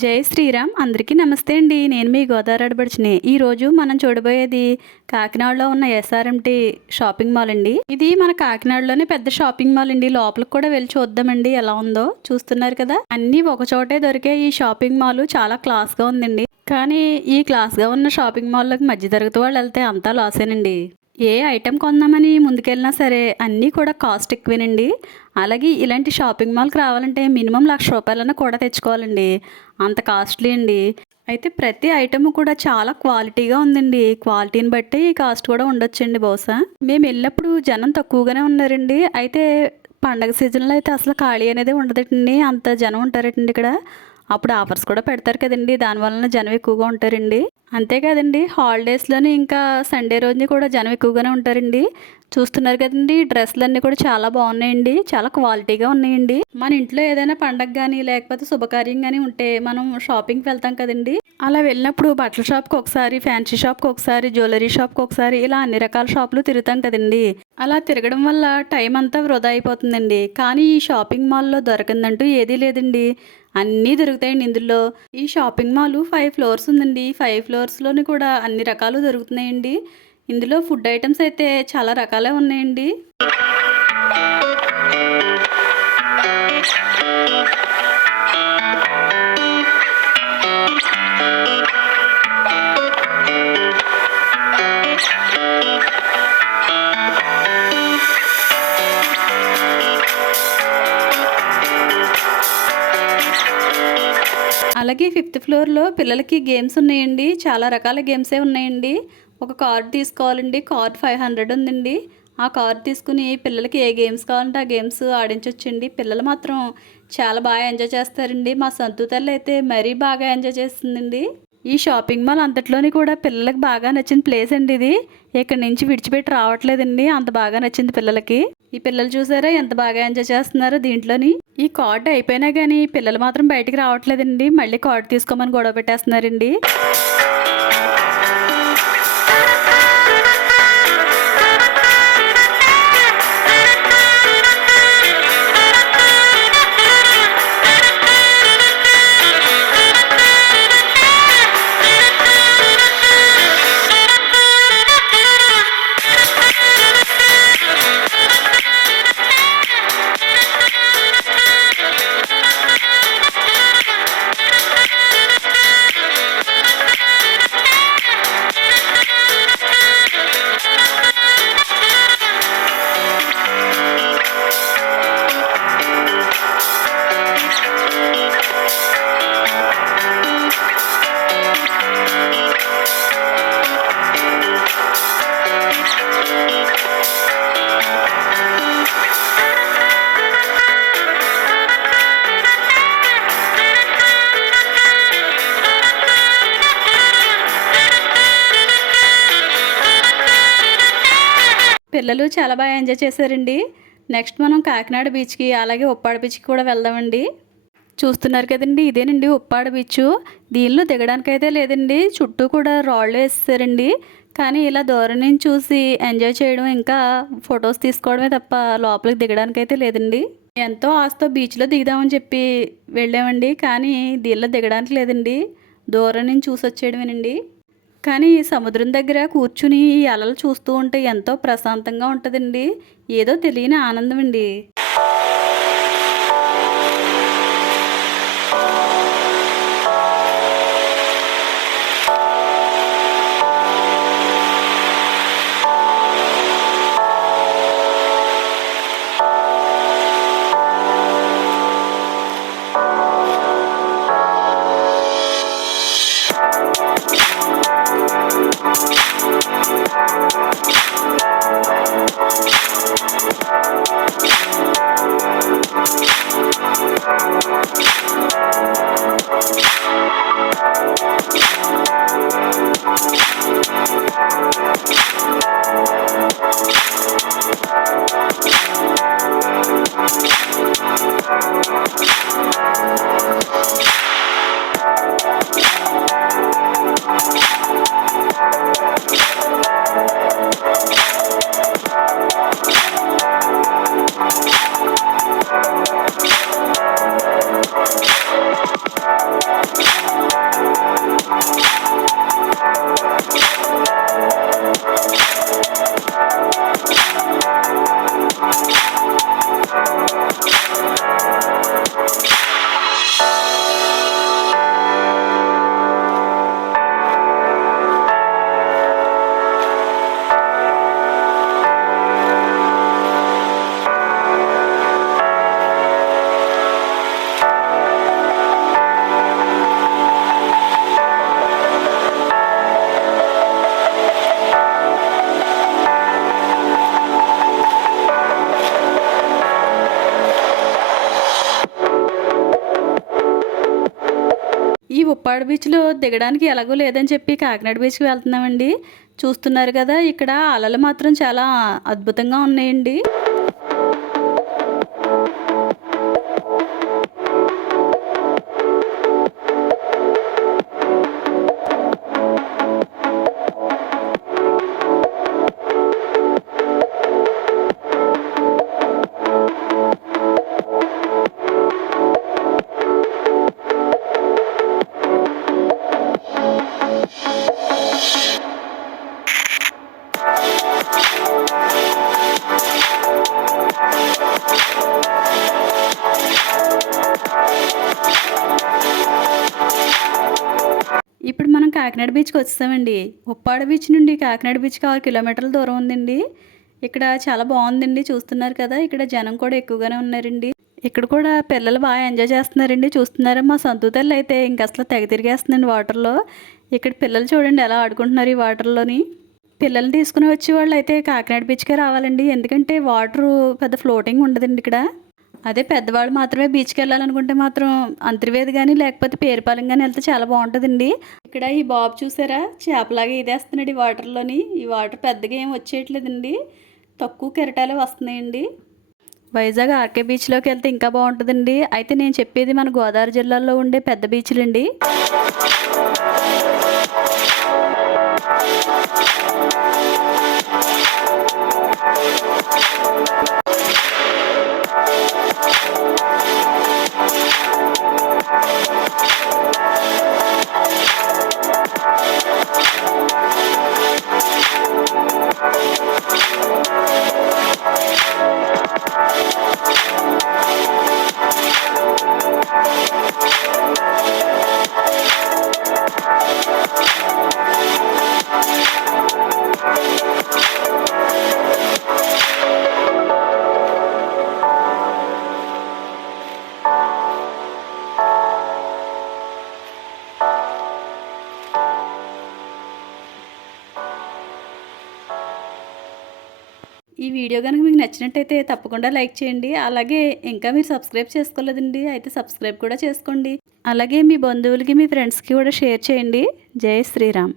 జై శ్రీరామ్. అందరికీ నమస్తే అండి. నేను మీ గోదావరి ఆడపడుచుని. ఈరోజు మనం చూడబోయేది కాకినాడలో ఉన్న ఎస్ఆర్ఎంటి షాపింగ్ మాల్ అండి. ఇది మన కాకినాడలోనే పెద్ద షాపింగ్ మాల్ అండి. లోపలికి కూడా వెళ్ళి చూద్దామండి ఎలా ఉందో. చూస్తున్నారు కదా, అన్నీ ఒక చోటే దొరికే ఈ షాపింగ్ మాల్ చాలా క్లాస్గా ఉందండి. కానీ ఈ క్లాస్గా ఉన్న షాపింగ్ మాల్లోకి మధ్యతరగతి వాళ్ళు వెళ్తే అంతా లాసేనండి. ఏ ఐటెం కొందామని ముందుకెళ్ళినా సరే అన్నీ కూడా కాస్ట్ ఎక్కువేనండి. అలాగే ఇలాంటి షాపింగ్ మాల్కి రావాలంటే మినిమం ₹1,00,000 కూడా తెచ్చుకోవాలండి. అంత కాస్ట్లీ అండి. అయితే ప్రతి ఐటమ్ కూడా చాలా క్వాలిటీగా ఉందండి. క్వాలిటీని బట్టి ఈ కాస్ట్ కూడా ఉండొచ్చండి బహుశా. మేము వెళ్ళినప్పుడు జనం తక్కువగానే ఉన్నారండి. అయితే పండగ సీజన్లో అయితే అసలు ఖాళీ అనేది ఉండదటండి. అంత జనం ఉంటారటండి ఇక్కడ. అప్పుడు ఆఫర్స్ కూడా పెడతారు కదండి, దానివల్ల జనం ఎక్కువగా ఉంటారండి. అంతేకాదండి, హాలిడేస్లోని ఇంకా సండే రోజుని కూడా జనం ఎక్కువగానే ఉంటారండి. చూస్తున్నారు కదండి, డ్రెస్సులన్నీ కూడా చాలా బాగున్నాయండి. చాలా క్వాలిటీగా ఉన్నాయండి. మన ఇంట్లో ఏదైనా పండగ కానీ లేకపోతే శుభకార్యం కానీ ఉంటే మనం షాపింగ్కి వెళ్తాం కదండి. అలా వెళ్ళినప్పుడు బట్టల షాప్కి ఒకసారి, ఫ్యాన్సీ షాప్కి ఒకసారి, జ్యువెలరీ షాప్కి ఒకసారి, ఇలా అన్ని రకాల షాపులు తిరుగుతాం కదండి. అలా తిరగడం వల్ల టైం అంతా వృధా అయిపోతుందండి. కానీ ఈ షాపింగ్ మాల్లో దొరకందంటూ ఏదీ లేదండి. అన్నీ దొరుకుతాయండి ఇందులో. ఈ షాపింగ్ మాల్ 5 ఫ్లోర్స్ ఉందండి. 5 ఫ్లోర్స్లోని కూడా అన్ని రకాలు దొరుకుతున్నాయండి. ఇందులో ఫుడ్ ఐటమ్స్ అయితే చాలా రకాలే ఉన్నాయండి. అలాగే 5th ఫ్లోర్లో పిల్లలకి గేమ్స్ ఉన్నాయండి. చాలా రకాల గేమ్సే ఉన్నాయండి. ఒక కార్డ్ తీసుకోవాలండి. కార్డ్ 500 ఉందండి. ఆ కార్డ్ తీసుకుని పిల్లలకి ఏ గేమ్స్ కావాలంటే ఆ గేమ్స్ ఆడించవచ్చండి. పిల్లలు మాత్రం చాలా బాగా ఎంజాయ్ చేస్తారండి. మా సంతు తల్లి అయితే మరీ బాగా ఎంజాయ్ చేస్తుందండి. ఈ షాపింగ్ మాల్ అంతట్లోని కూడా పిల్లలకి బాగా నచ్చిన ప్లేస్ అండి ఇది. ఇక్కడ నుంచి విడిచిపెట్టి రావట్లేదండి, అంత బాగా నచ్చింది పిల్లలకి. ఈ పిల్లలు చూసారా ఎంత బాగా ఎంజాయ్ చేస్తున్నారో దీంట్లోని. ఈ కార్డ్ అయిపోయినా కానీ పిల్లలు మాత్రం బయటికి రావట్లేదండి. మళ్ళీ కార్డ్ తీసుకోమని గొడవ పెట్టేస్తున్నారండి. పిల్లలు చాలా బాగా ఎంజాయ్ చేశారండి. నెక్స్ట్ మనం కాకినాడ బీచ్కి అలాగే ఉప్పాడ బీచ్కి కూడా వెళ్దామండి. చూస్తున్నారు కదండి, ఇదేనండి ఉప్పాడ బీచ్. దీనిలో దిగడానికైతే లేదండి, చుట్టూ కూడా రాళ్ళు వేసేసారండి. కానీ ఇలా దూరం నుంచి చూసి ఎంజాయ్ చేయడం ఇంకా ఫొటోస్ తీసుకోవడమే తప్ప లోపలికి దిగడానికైతే లేదండి. ఎంతో ఆశతో బీచ్లో దిగుదామని చెప్పి వెళ్ళామండి. కానీ దీనిలో దిగడానికి లేదండి, దూరం నుంచి చూసి వచ్చేయడమేనండి. కానీ సముద్రం దగ్గర కూర్చుని ఈ అలలు చూస్తూ ఉంటే ఎంతో ప్రశాంతంగా ఉంటుందండి. ఏదో తెలియని ఆనందం అండి. ఈ ఉప్పాడ బీచ్లో దిగడానికి ఎలాగో లేదని చెప్పి కాకినాడ బీచ్కి వెళ్తున్నామండి. చూస్తున్నారు కదా, ఇక్కడ అలలు మాత్రం చాలా అద్భుతంగా ఉన్నాయండి. ఇప్పుడు మనం కాకినాడ బీచ్కి వచ్చేసామండి. ఉప్పాడ బీచ్ నుండి కాకినాడ బీచ్కి 6 కిలోమీటర్ల దూరం ఉందండి. ఇక్కడ చాలా బాగుందండి, చూస్తున్నారు కదా. ఇక్కడ జనం కూడా ఎక్కువగానే ఉన్నారండి. ఇక్కడ కూడా పిల్లలు బాగా ఎంజాయ్ చేస్తున్నారండి. చూస్తున్నారా, మా సొంత తల్లి అయితే ఇంక అసలు తెగ తిరిగేస్తుందండి వాటర్లో. ఇక్కడ పిల్లలు చూడండి ఎలా ఆడుకుంటున్నారు ఈ వాటర్లోని. పిల్లల్ని తీసుకుని వచ్చే వాళ్ళు అయితే కాకినాడ బీచ్కే రావాలండి, ఎందుకంటే వాటరు పెద్ద ఫ్లోటింగ్ ఉండదండి ఇక్కడ. అదే పెద్దవాళ్ళు మాత్రమే బీచ్కి వెళ్ళాలనుకుంటే మాత్రం అంతర్వేది కానీ లేకపోతే పేరుపాలెం కానీ వెళ్తే చాలా బాగుంటుందండి. ఇక్కడ ఈ బాబు చూసారా, చేపలాగా ఇదేస్తున్నాడు ఈ వాటర్లోని. ఈ వాటర్ పెద్దగా ఏం వచ్చేయట్లేదండి, తక్కువ కెరటాలే వస్తున్నాయండి. వైజాగ్ ఆర్కే బీచ్లోకి వెళ్తే ఇంకా బాగుంటుందండి. అయితే నేను చెప్పేది మన గోదావరి జిల్లాలో ఉండే పెద్ద బీచ్లండి. ఈ వీడియో కనుక మీకు నచ్చినట్టయితే తప్పకుండా లైక్ చేయండి. అలాగే ఇంకా మీరు సబ్స్క్రైబ్ చేసుకోలేదండి, అయితే సబ్స్క్రైబ్ కూడా చేసుకోండి. అలాగే మీ బంధువులకి మీ ఫ్రెండ్స్కి కూడా షేర్ చేయండి. జై శ్రీరామ్.